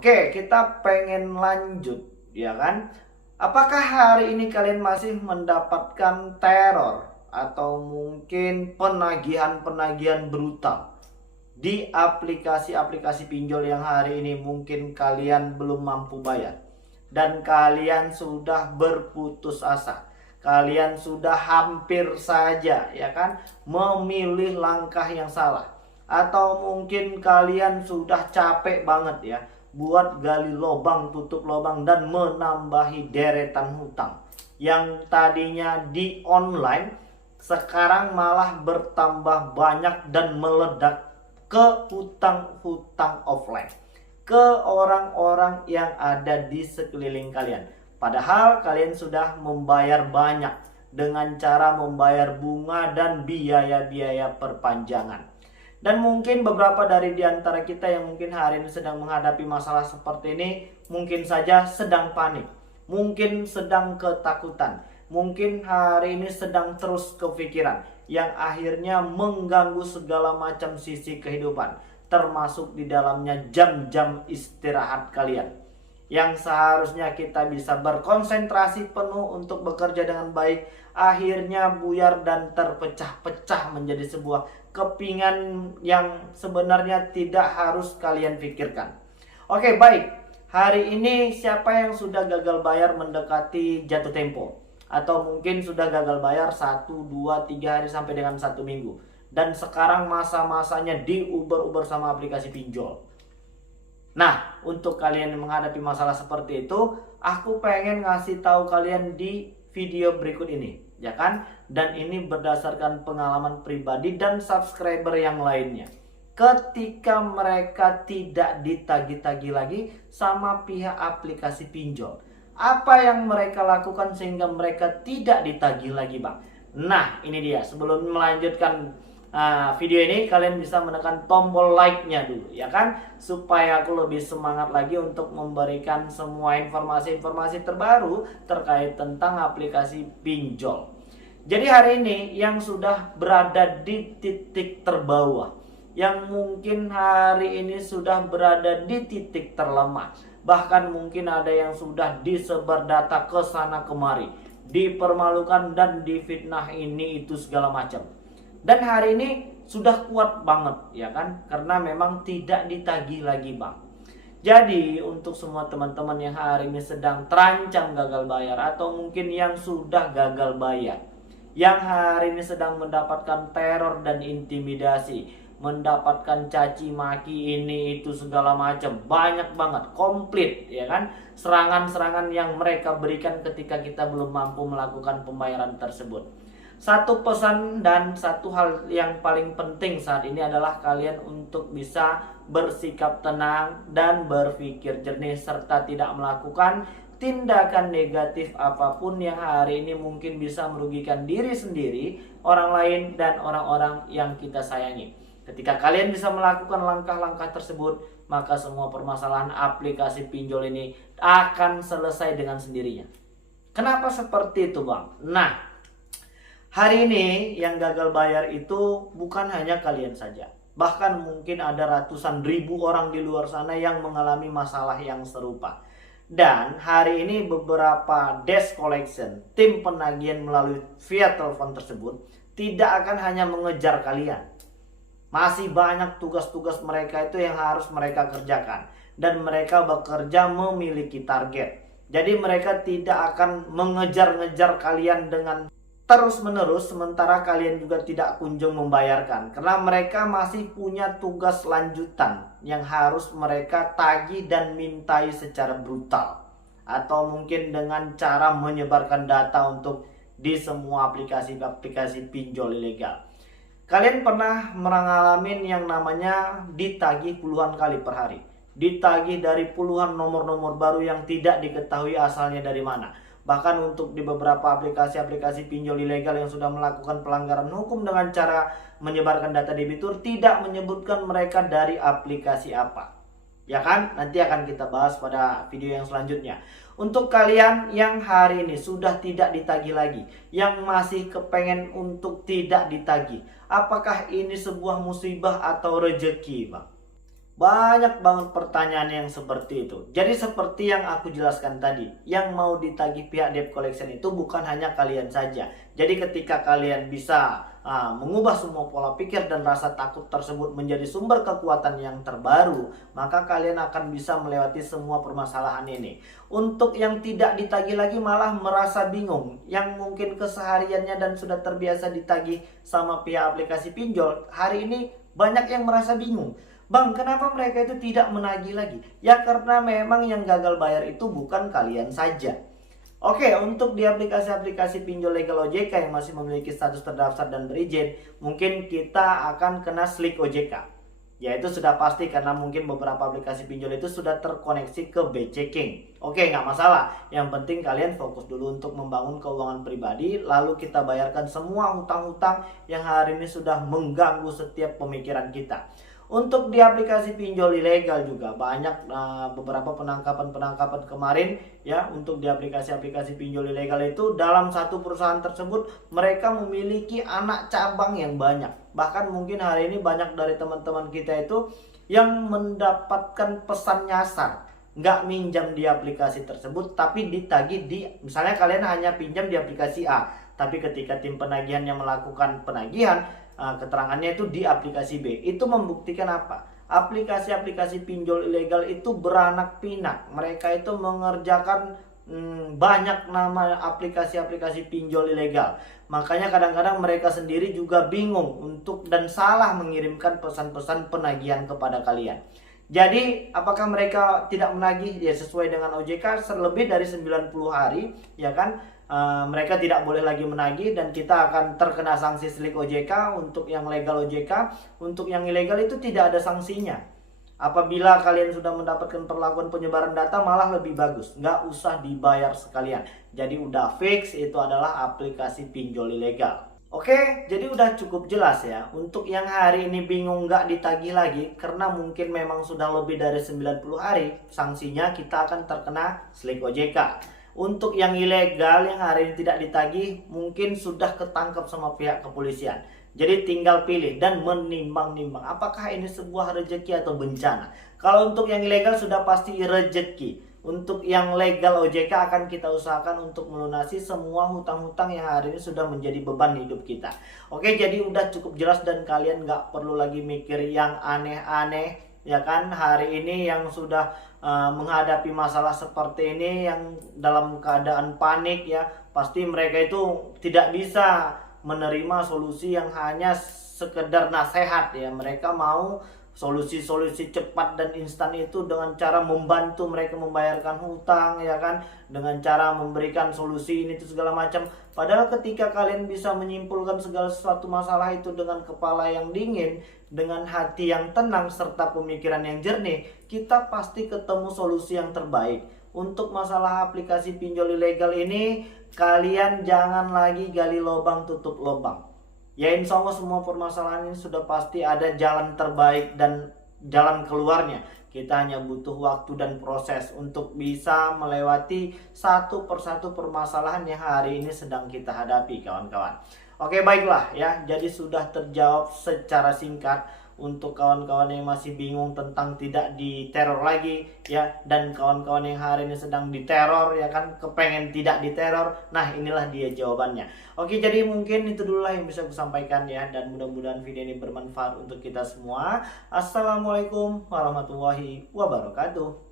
Oke, kita pengen lanjut, ya kan? Apakah hari ini kalian masih mendapatkan teror atau mungkin penagihan-penagihan brutal di aplikasi-aplikasi pinjol yang hari ini mungkin kalian belum mampu bayar dan kalian sudah berputus asa? Kalian sudah hampir saja, ya kan, memilih langkah yang salah, atau mungkin kalian sudah capek banget ya buat gali lubang tutup lubang dan menambahi deretan hutang yang tadinya di online sekarang malah bertambah banyak dan meledak ke hutang-hutang offline, ke orang-orang yang ada di sekeliling kalian. Padahal kalian sudah membayar banyak dengan cara membayar bunga dan biaya-biaya perpanjangan. Dan mungkin beberapa dari di antara kita yang mungkin hari ini sedang menghadapi masalah seperti ini, mungkin saja sedang panik, mungkin sedang ketakutan, mungkin hari ini sedang terus kepikiran, yang akhirnya mengganggu segala macam sisi kehidupan, termasuk di dalamnya jam-jam istirahat kalian, yang seharusnya kita bisa berkonsentrasi penuh untuk bekerja dengan baik, akhirnya buyar dan terpecah-pecah menjadi sebuah kepingan yang sebenarnya tidak harus kalian pikirkan. Oke, baik. Hari ini siapa yang sudah gagal bayar mendekati jatuh tempo? Atau mungkin sudah gagal bayar 1, 2, 3 hari sampai dengan 1 minggu. Dan sekarang masa-masanya diuber-uber sama aplikasi pinjol. Nah, untuk kalian yang menghadapi masalah seperti itu, aku pengen ngasih tahu kalian di video berikut ini, ya kan? Dan ini berdasarkan pengalaman pribadi dan subscriber yang lainnya. Ketika mereka tidak ditagih-tagih lagi sama pihak aplikasi pinjol, apa yang mereka lakukan sehingga mereka tidak ditagih lagi, Bang? Nah, ini dia. Sebelum melanjutkan video ini, kalian bisa menekan tombol like-nya dulu, ya kan, supaya aku lebih semangat lagi untuk memberikan semua informasi-informasi terbaru terkait tentang aplikasi pinjol. Jadi hari ini yang sudah berada di titik terbawah, yang mungkin hari ini sudah berada di titik terlemah, bahkan mungkin ada yang sudah disebar data ke sana kemari, dipermalukan dan difitnah ini itu segala macam. Dan hari ini sudah kuat banget, ya kan, karena memang tidak ditagih lagi, Bang. Jadi untuk semua teman-teman yang hari ini sedang terancam gagal bayar, atau mungkin yang sudah gagal bayar, yang hari ini sedang mendapatkan teror dan intimidasi, mendapatkan caci maki ini itu segala macam, banyak banget, komplit, ya kan, serangan-serangan yang mereka berikan ketika kita belum mampu melakukan pembayaran tersebut. Satu pesan dan satu hal yang paling penting saat ini adalah kalian untuk bisa bersikap tenang dan berpikir jernih, serta tidak melakukan tindakan negatif apapun yang hari ini mungkin bisa merugikan diri sendiri, orang lain, dan orang-orang yang kita sayangi. Ketika kalian bisa melakukan langkah-langkah tersebut, maka semua permasalahan aplikasi pinjol ini akan selesai dengan sendirinya. Kenapa seperti itu, Bang? Nah, hari ini yang gagal bayar itu bukan hanya kalian saja. Bahkan mungkin ada ratusan ribu orang di luar sana yang mengalami masalah yang serupa. Dan hari ini beberapa desk collection, tim penagihan melalui via telepon tersebut, tidak akan hanya mengejar kalian. Masih banyak tugas-tugas mereka itu yang harus mereka kerjakan. Dan mereka bekerja memiliki target. Jadi mereka tidak akan mengejar-ngejar kalian dengan terus-menerus, sementara kalian juga tidak kunjung membayarkan, karena mereka masih punya tugas lanjutan yang harus mereka tagih dan mintai secara brutal, atau mungkin dengan cara menyebarkan data untuk di semua aplikasi-aplikasi pinjol ilegal. Kalian pernah mengalami yang namanya ditagih puluhan kali per hari, ditagih dari puluhan nomor-nomor baru yang tidak diketahui asalnya dari mana. Bahkan untuk di beberapa aplikasi-aplikasi pinjol ilegal yang sudah melakukan pelanggaran hukum dengan cara menyebarkan data debitur, tidak menyebutkan mereka dari aplikasi apa. Ya kan? Nanti akan kita bahas pada video yang selanjutnya. Untuk kalian yang hari ini sudah tidak ditagih lagi, yang masih kepengen untuk tidak ditagih, apakah ini sebuah musibah atau rejeki, Bang? Banyak banget pertanyaan yang seperti itu. Jadi seperti yang aku jelaskan tadi, yang mau ditagih pihak debt collection itu bukan hanya kalian saja. Jadi ketika kalian bisa mengubah semua pola pikir dan rasa takut tersebut menjadi sumber kekuatan yang terbaru, maka kalian akan bisa melewati semua permasalahan ini. Untuk yang tidak ditagih lagi malah merasa bingung, yang mungkin kesehariannya dan sudah terbiasa ditagih sama pihak aplikasi pinjol, hari ini banyak yang merasa bingung. Bang, kenapa mereka itu tidak menagih lagi? Ya karena memang yang gagal bayar itu bukan kalian saja. Oke, untuk di aplikasi-aplikasi pinjol legal OJK yang masih memiliki status terdaftar dan berizin, mungkin kita akan kena slik OJK. Ya itu sudah pasti karena mungkin beberapa aplikasi pinjol itu sudah terkoneksi ke B-Checking. Oke, nggak masalah. Yang penting kalian fokus dulu untuk membangun keuangan pribadi, lalu kita bayarkan semua hutang-hutang yang hari ini sudah mengganggu setiap pemikiran kita. Untuk di aplikasi pinjol ilegal juga banyak beberapa penangkapan kemarin ya. Untuk di aplikasi-aplikasi pinjol ilegal itu dalam satu perusahaan tersebut mereka memiliki anak cabang yang banyak. Bahkan mungkin hari ini banyak dari teman-teman kita itu yang mendapatkan pesan nyasar, nggak minjam di aplikasi tersebut tapi ditagih di, misalnya kalian hanya pinjam di aplikasi A, tapi ketika tim penagihan yang melakukan penagihan, keterangannya itu di aplikasi B. Itu membuktikan apa? Aplikasi-aplikasi pinjol ilegal itu beranak pinak. Mereka itu mengerjakan banyak nama aplikasi-aplikasi pinjol ilegal. Makanya kadang-kadang mereka sendiri juga bingung untuk dan salah mengirimkan pesan-pesan penagihan kepada kalian. Jadi apakah mereka tidak menagih? Ya sesuai dengan OJK lebih dari 90 hari ya kan, mereka tidak boleh lagi menagih dan kita akan terkena sanksi slik OJK untuk yang legal OJK. Untuk yang ilegal itu tidak ada sanksinya. Apabila kalian sudah mendapatkan perlakuan penyebaran data malah lebih bagus, nggak usah dibayar sekalian. Jadi udah fix itu adalah aplikasi pinjol ilegal. Oke, jadi udah cukup jelas ya. Untuk yang hari ini bingung nggak ditagih lagi karena mungkin memang sudah lebih dari 90 hari, sanksinya kita akan terkena slik OJK. Untuk yang ilegal yang hari ini tidak ditagih mungkin sudah ketangkap sama pihak kepolisian. Jadi tinggal pilih dan menimbang-nimbang apakah ini sebuah rezeki atau bencana. Kalau untuk yang ilegal sudah pasti rezeki. Untuk yang legal OJK akan kita usahakan untuk melunasi semua hutang-hutang yang hari ini sudah menjadi beban hidup kita. Oke, jadi udah cukup jelas dan kalian nggak perlu lagi mikir yang aneh-aneh ya kan. Hari ini yang sudah menghadapi masalah seperti ini yang dalam keadaan panik ya, pasti mereka itu tidak bisa menerima solusi yang hanya sekedar nasihat ya. Mereka mau solusi-solusi cepat dan instan itu dengan cara membantu mereka membayarkan hutang ya kan, dengan cara memberikan solusi ini itu segala macam. Padahal ketika kalian bisa menyimpulkan segala sesuatu masalah itu dengan kepala yang dingin, dengan hati yang tenang serta pemikiran yang jernih, kita pasti ketemu solusi yang terbaik. Untuk masalah aplikasi pinjol ilegal ini, kalian jangan lagi gali lubang tutup lubang. Ya insya Allah semua permasalahan ini sudah pasti ada jalan terbaik dan jalan keluarnya. Kita hanya butuh waktu dan proses untuk bisa melewati satu persatu permasalahan yang hari ini sedang kita hadapi kawan-kawan. Oke baiklah ya, jadi sudah terjawab secara singkat. Untuk kawan-kawan yang masih bingung tentang tidak diteror lagi ya, dan kawan-kawan yang hari ini sedang diteror ya kan, kepengen tidak diteror, nah inilah dia jawabannya. Oke, jadi mungkin itu dulu lah yang bisa aku sampaikan ya, dan mudah-mudahan video ini bermanfaat untuk kita semua. Assalamualaikum warahmatullahi wabarakatuh.